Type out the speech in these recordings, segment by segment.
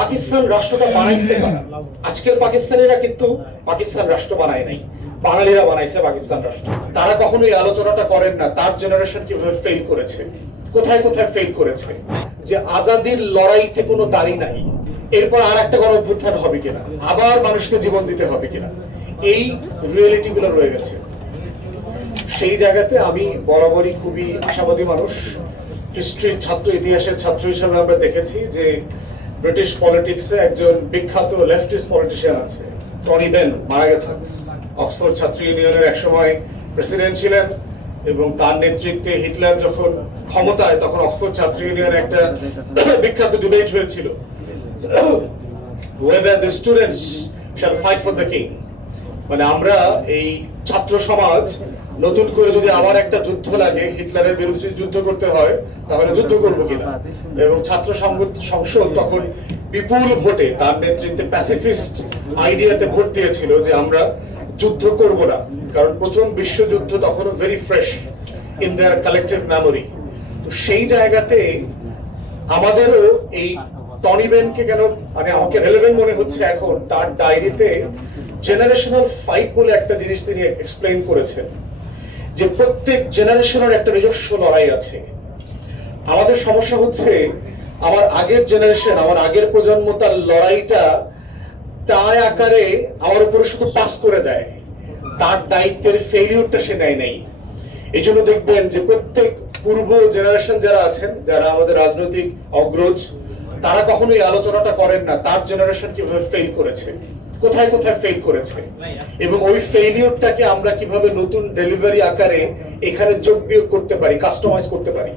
পাকিস্তান রাষ্ট্রটা বানাইছে কারা? আজকের পাকিস্তানিরা কিন্তু পাকিস্তান রাষ্ট্র বানায় নাই, বাঙালিরা বানাইছে পাকিস্তান রাষ্ট্র। তারা কখনোই আলোচনাটা করেন না তার জেনারেশন কিভাবে ফেল করেছে, কোথায় কোথায় ফেল করেছে, যে আজাদির লড়াইতে কোনো দাড়ি নাই, এরপর আর একটা গণ অভ্যুত্থান হবে কিনা, আবার মানুষকে জীবন দিতে হবে কিনা, এই রিয়েলিটি গুলো রয়ে গেছে। সেই জায়গাতে আমি বরাবরই খুবই আশাবাদী মানুষ। হিস্ট্রির ছাত্র, ইতিহাসের ছাত্র হিসেবে আমরা দেখেছি যে ব্রিটিশ পলিটিক্সে একজন বিখ্যাত লেফটিস্ট পলিটিশিয়ান আছে, টনি বেন, মারা গেছেন। অক্সফোর্ড ছাত্র ইউনিয়নের একসময় প্রেসিডেন্ট ছিলেন এবং তার নেতৃত্বে হিটলার যখন ক্ষমতায়, তখন অক্সফোর্ড ছাত্র ইউনিয়নে একটা বিখ্যাত ডিবেট হয়েছিল, whether the students shall fight for the king, মানে আমরা এই ছাত্র সমাজ নতুন করে যদি আবার একটা যুদ্ধ লাগে, হিটলারের বিরুদ্ধে যুদ্ধ করতে হয়, তাহলে যুদ্ধ করবো কিনা। এবং ছাত্র সংসদ তখন বিপুল ভোটে তার নেতৃত্বে প্যাসিফিস্ট আইডিয়াতে ভোট দিয়েছিল যে আমরা যুদ্ধ করব না, কারণ প্রথম বিশ্বযুদ্ধ তখনও very fresh in their collective memory. তো সেই জায়গাতে আমাদেরও এই টনি বেনকে কেন মানে আমাকে রেলেভেন্ট মনে হচ্ছে এখন, তার ডায়েরিতে জেনারেশনাল ফাইট বলে একটা জিনিস তিনি এক্সপ্লেইন করেছেন, যে প্রত্যেক জেনারেশনের একটা নিজস্ব লড়াই আছে। আমাদের সমস্যা হচ্ছে আমার আগের জেনারেশন, আমার আগের প্রজন্ম তার লড়াইটা টায় আকারে আমার উপরে শুধু পাস করে দেয়, তার দায়িত্বের ফেলিউরটা সে নেয় নাই। এই জন্য দেখবেন যে প্রত্যেক পূর্ব জেনারেশন যারা আছেন, যারা আমাদের রাজনৈতিক অগ্রজ, তারা কখনোই আলোচনাটা করেন না তার জেনারেশন কিভাবে ফেল করেছে, কোথায় কোথায় ফেল করেছে, এবং ওই ফেলিউরটাকে আমরা কিভাবে নতুন ডেলিভারি আকারে এখানে যোগ বিয়োগ করতে পারি, কাস্টমাইজ করতে পারি।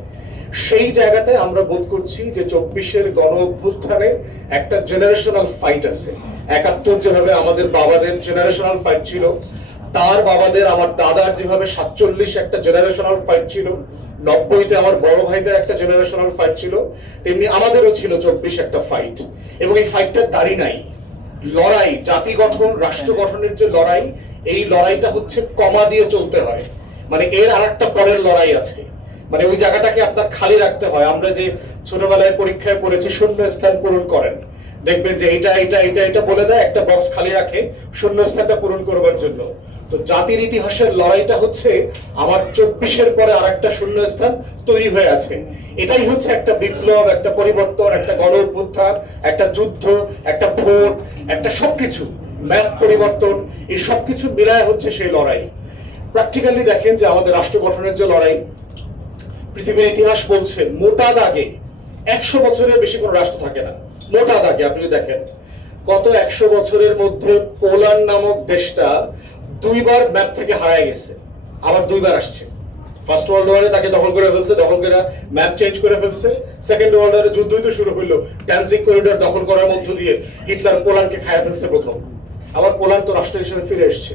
সেই জায়গাতে আমরা বোধ করছি যে 24-এর গণ অভ্যুত্থানে একটা জেনারেশনাল ফাইট আছে। 71 যেভাবে আমাদের বাবাদের জেনারেশনাল ফাইট ছিল, তার বাবাদের, আমার দাদার যেভাবে 47 একটা জেনারেশনাল ফাইট ছিল, 90-তে আমার বড় ভাইদের একটা জেনারেশনাল ফাইট ছিল, তেমনি আমাদেরও ছিল 24 একটা ফাইট। এবং এই ফাইটটার দাঁড়ি নাই, লড়াই, জাতি গঠন, রাষ্ট্র গঠনের যে লড়াই, এই লড়াইটা হচ্ছে কমা দিয়ে চলতে হয়। মানে এর আর একটা পরের লড়াই আছে, মানে ওই জায়গাটাকে আপনার খালি রাখতে হয়। আমরা যে ছোটবেলায় পরীক্ষায় পড়েছি শূন্য স্থান পূরণ করেন, দেখবেন যে এটা এটা এটা এটা বলে দেয়, একটা বক্স খালি রাখে শূন্য স্থানটা পূরণ করবার জন্য। তো জাতির ইতিহাসের লড়াইটা হচ্ছে আমার 24-এর পরে আর একটা শূন্য স্থান তৈরি হয়ে আছে। এটাই হচ্ছে একটা বিপ্লব, একটা পরিবর্তন, একটা গণ অভ্যুত্থান, একটা যুদ্ধ, একটা ভোট, একটা সবকিছু ম্যাপ পরিবর্তন, এই সবকিছু মিলায় হচ্ছে সেই লড়াই। প্র্যাকটিক্যালি দেখেন যে আমাদের রাষ্ট্র গঠনের যে লড়াই, পৃথিবীর ইতিহাস বলছে মোটা দাগে 100 বছরের বেশি কোনো রাষ্ট্র থাকে না। মোটা দাগে আপনি দেখেন গত 100 বছরের মধ্যে পোল্যান্ড নামক দেশটা 2বার ম্যাপ থেকে হারায় গেছে, আবার 2বার আসছে। ফার্স্ট ওয়ার্ল্ড ওয়ারে তাকে দখল করে ফেলছে, দখল করে ম্যাপ চেঞ্জ করে ফেলছে। সেকেন্ড ওয়ার্ল্ড ওয়ারে যুদ্ধই তো শুরু হইলো, ড্যান্সিং করিডোর দখল করার মধ্য দিয়ে হিটলার পোল্যান্ডকে খায় ফেলছে প্রথম, আবার পোল্যান্ড তো রাষ্ট্র হিসেবে ফিরে এসছে।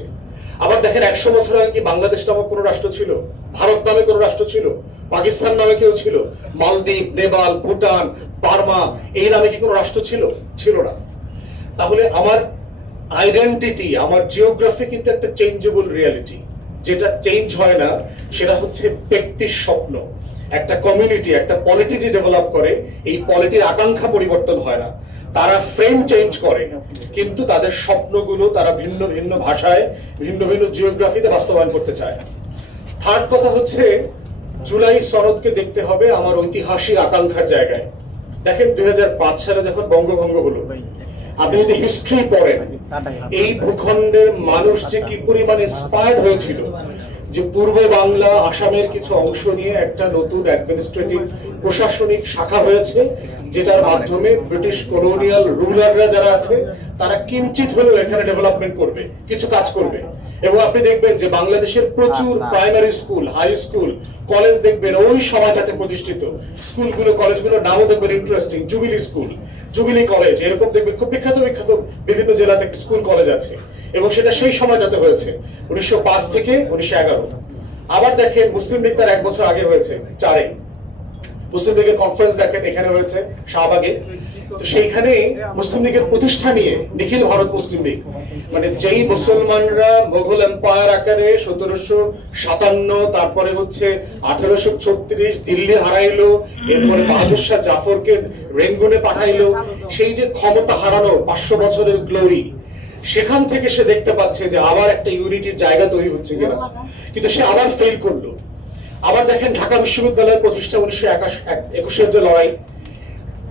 আবার দেখেন 100 বছর আগে কি বাংলাদেশ নামক কোনো রাষ্ট্র ছিল? ভারত নামে কোনো রাষ্ট্র ছিল? পাকিস্তান নামে কেউ ছিল? মালদ্বীপ, নেপাল, ভুটান, বার্মা, এই নামে কি কোনো রাষ্ট্র ছিল? ছিল না। তাহলে আমার আইডেন্টিটি, আমার জিওগ্রাফি কিন্তু একটা চেঞ্জেবল রিয়ালিটি। যেটা চেঞ্জ হয় না সেটা হচ্ছে ব্যক্তির স্বপ্ন। একটা কমিউনিটি, একটা পলিটি যে ডেভেলপ করে, এই পলিটির আকাঙ্ক্ষা পরিবর্তন হয় না। তারা ফ্রেম চেঞ্জ করে, কিন্তু তাদের স্বপ্নগুলো তারা ভিন্ন ভিন্ন ভাষায়, ভিন্ন ভিন্ন জিওগ্রাফিতে বাস্তবায়ন করতে চায়। থার্ড কথা হচ্ছে জুলাই সনদকে দেখতে হবে আমার ঐতিহাসিক আকাঙ্ক্ষার জায়গায়। দেখেন 2005 সালে যখন বঙ্গভঙ্গ হলো, আপনি যদি হিস্ট্রি পড়েন, এই ভূখণ্ডের মানুষ যে কি পরিমাণ ইন্সপায়ার্ড হয়েছিল, যে পূর্ব বাংলা, আসামের কিছু অংশ নিয়ে একটা নতুন অ্যাডমিনিস্ট্রেটিভ প্রশাসনিক শাখা হয়েছে, যেটার মাধ্যমে ব্রিটিশ কলোনিয়াল রুলাররা যারা আছে তারা কিঞ্চিত হলেও এখানে ডেভেলপমেন্ট করবে, কিছু কাজ করবে। এবং আপনি দেখবেন যে বাংলাদেশের প্রচুর primary school, high school, college দেখবেন ওই সময়টাতে প্রতিষ্ঠিত। স্কুলগুলো, কলেজগুলোর নামও দেখবেন interesting, jubilee school, jubilee college, এরকম দেখবেন খুব বিখ্যাত বিখ্যাত বিভিন্ন জেলাতে স্কুল কলেজ আছে। এবং সেটা সেই সময়টাতে হয়েছে 1905 থেকে 1911। আবার দেখেন মুসলিম লীগ তার 1 বছর আগে হয়েছে 4-এ। মুসলিম লীগের কনফারেন্স দেখেন এখানে হয়েছে শাহবাগে। তো সেইখানে মুসলিম লীগের প্রতিষ্ঠা নিয়ে নিখিল ভারত মুসলিম লীগ, মানে যেই মুসলমানরা মোগল এম্পায়ার আকারে 1757, তারপরে হচ্ছে 1836 দিল্লি হারাইলো, এরপরে বাহাদুর শাহ জাফরকে রেঙ্গুনে পাঠাইলো, সেই যে ক্ষমতা হারানো 500 বছরের গ্লোরি, সেখান থেকে সে দেখতে পাচ্ছে যে আবার একটা ইউনিটির জায়গা তৈরি হচ্ছে কিনা, কিন্তু সে আবার ফেল করলো। আবার দেখেন ঢাকা বিশ্ববিদ্যালয়ের প্রতিষ্ঠা 1921 যে লড়াই,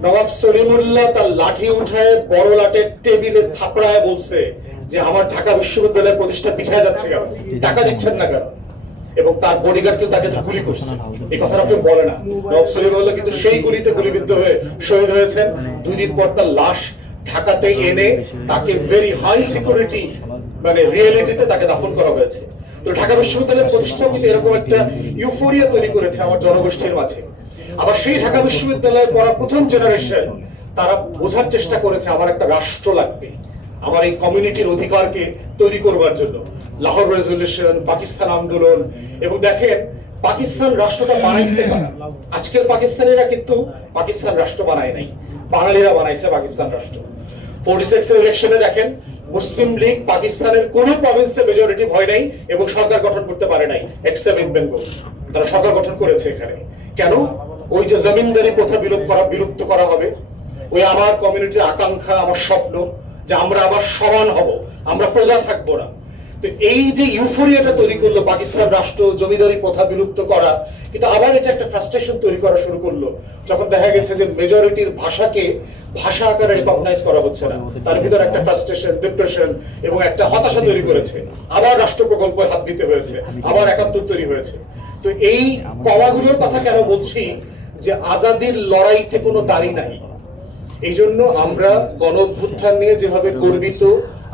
নবাব সলিমুল্লাহ তার লাঠি উঠায় বড় লাটের টেবিলে থাপড়ায় বলছে যে আমার ঢাকা বিশ্ববিদ্যালয়ের প্রতিষ্ঠা পিছায় যাচ্ছে কেন, টাকা দিচ্ছেন না কেন, এবং তার বডিগার্ড কেউ তাকে গুলি করছে। এই কথাটা কেউ বলে না। নবাব সলিমুল্লাহ কিন্তু সেই গুলিতে গুলিবিদ্ধ হয়ে শহীদ হয়েছেন। 2 দিন পর তার লাশ ঢাকাতে এনে তাকে ভেরি হাই সিকিউরিটি মানে রিয়েলিটিতে তাকে দাফন করা হয়েছে। তো ঢাকা বিশ্ববিদ্যালয়ের প্রতিষ্ঠা কিন্তু এরকম একটা ইউফোরিয়া তৈরি করেছে আমার জনগোষ্ঠীর মাঝে। আবার সেই ঢাকা বিশ্ববিদ্যালয়ে পড়া প্রথম জেনারেশন তারা বোঝার চেষ্টা করেছে আমার একটা রাষ্ট্র লাগবে, আমার এই কমিউনিটির অধিকারকে তৈরি করবার জন্য। লাহোর রেজলিউশন, পাকিস্তান আন্দোলন, এবং দেখেন পাকিস্তান রাষ্ট্রটা বানাইছে কারা? আজকের পাকিস্তানিরা কিন্তু পাকিস্তান রাষ্ট্র বানায় নাই, বাঙালিরা বানাইছে পাকিস্তান রাষ্ট্র। 46 এর ইলেকশনে দেখেন মুসলিম লীগ পাকিস্তানের কোন প্রভিন্সে মেজরিটি হয় নাই এবং সরকার গঠন করতে পারে নাই, এক্সেপ্ট ইন বেঙ্গল। তারা সরকার গঠন করেছে এখানে। কেন? ওই যে জমিনদারি প্রথা বিলুপ্ত করা হবে, ওই আমার কমিউনিটির আকাঙ্ক্ষা, আমার স্বপ্ন যে আমরা আবার সমান হব, আমরা প্রজা থাকবো না। তো এই যে ইউফোরিয়াটা তৈরি করলো পাকিস্তান রাষ্ট্র, জমিদারি প্রথা বিলুপ্ত করা, কিন্তু আবার এটা একটা ফ্রাস্ট্রেশন তৈরি করা শুরু করলো যখন দেখা গেছে যে মেজরিটির ভাষাকে ভাষা আকারে রিকগনাইজ করা হচ্ছে না। তার ভিতরে একটা ফ্রাস্ট্রেশন, ডিপ্রেশন এবং একটা হতাশা তৈরি করেছে। আবার রাষ্ট্র প্রকল্পে হাত দিতে হয়েছে, আবার 71 তৈরি হয়েছে। তো এই কমাগুলোর কথা কেন বলছি? যে আজাদির লড়াইতে কোনো দাড়ি নাই। এই জন্য আমরা গণ অভ্যুত্থান নিয়ে যেভাবে গর্বিত,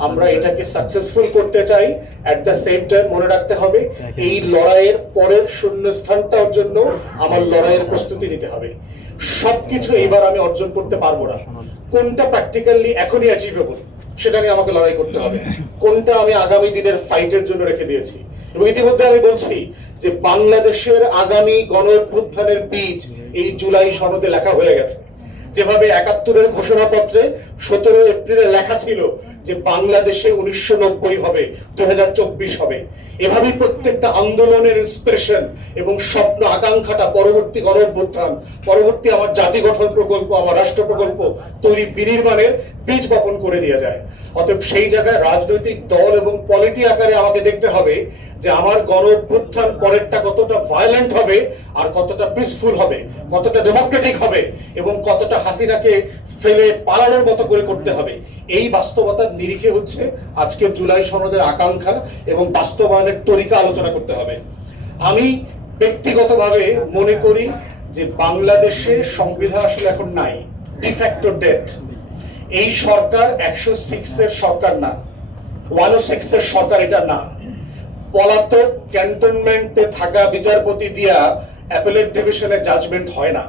আমরা এটাকে সাকসেসফুল করতে চাই। এট দ্য সেম টাইম মনে রাখতে হবে এই লড়াইয়ের পরের শূন্যস্থানটার জন্য আমার লড়াইয়ের প্রস্তুতি নিতে হবে। সবকিছু এইবার আমি অর্জন করতে পারবো না। কোনটা প্র্যাকটিক্যালি এখনই অ্যাচিভেবল সেটা নিয়ে আমাকে লড়াই করতে হবে, কোনটা আমি আগামী দিনের ফাইটের জন্য রেখে দিয়েছি। এবং ইতিমধ্যে আমি বলছি যে বাংলাদেশের আগামী গণ অভ্যুত্থানের বীজ এই জুলাই সনদে লেখা হয়ে গেছে। যেভাবে 71-এর ঘোষণাপত্রে 17 এপ্রিলে লেখা ছিল যে বাংলাদেশে 1990 হবে, 2024 হবে, এভাবেই প্রত্যেকটা আন্দোলনের ইন্সপিরেশন এবং স্বপ্ন আকাঙ্ক্ষাটা পরবর্তী গণ অভ্যুত্থান, পরবর্তী আমার জাতি গঠন প্রকল্প, আমার রাষ্ট্র প্রকল্প তৈরি বিনির্মাণের বীজ বপন করে দিয়ে যায়। অতএব সেই জায়গায় রাজনৈতিক দল এবং পলিটি আকারে আমাকে দেখতে হবে যে আমার গণ অভ্যুত্থান পরেরটা কতটা ভায়োলেন্ট হবে, আর কতটা পিসফুল হবে, কতটা ডেমোক্রেটিক হবে, এবং কতটা হাসিনাকে ফেলে পালানোর মতো করে করতে হবে। এই বাস্তবতার নিরিখে হচ্ছে আজকের জুলাই সনদের আকাঙ্ক্ষা এবং বাস্তবায়নের তরিকা আলোচনা করতে হবে। আমি ব্যক্তিগতভাবে মনে করি যে বাংলাদেশে সংবিধান আসলে এখন নাই, ডিফ্যাক্টো ডেড। এই সরকার 106 এর সরকার না, 106 এর সরকার এটা না। পলাতক ক্যান্টনমেন্টে থাকা বিচারপতি দিয়া অ্যাপেলেট ডিভিশনে জাজমেন্ট হয় না।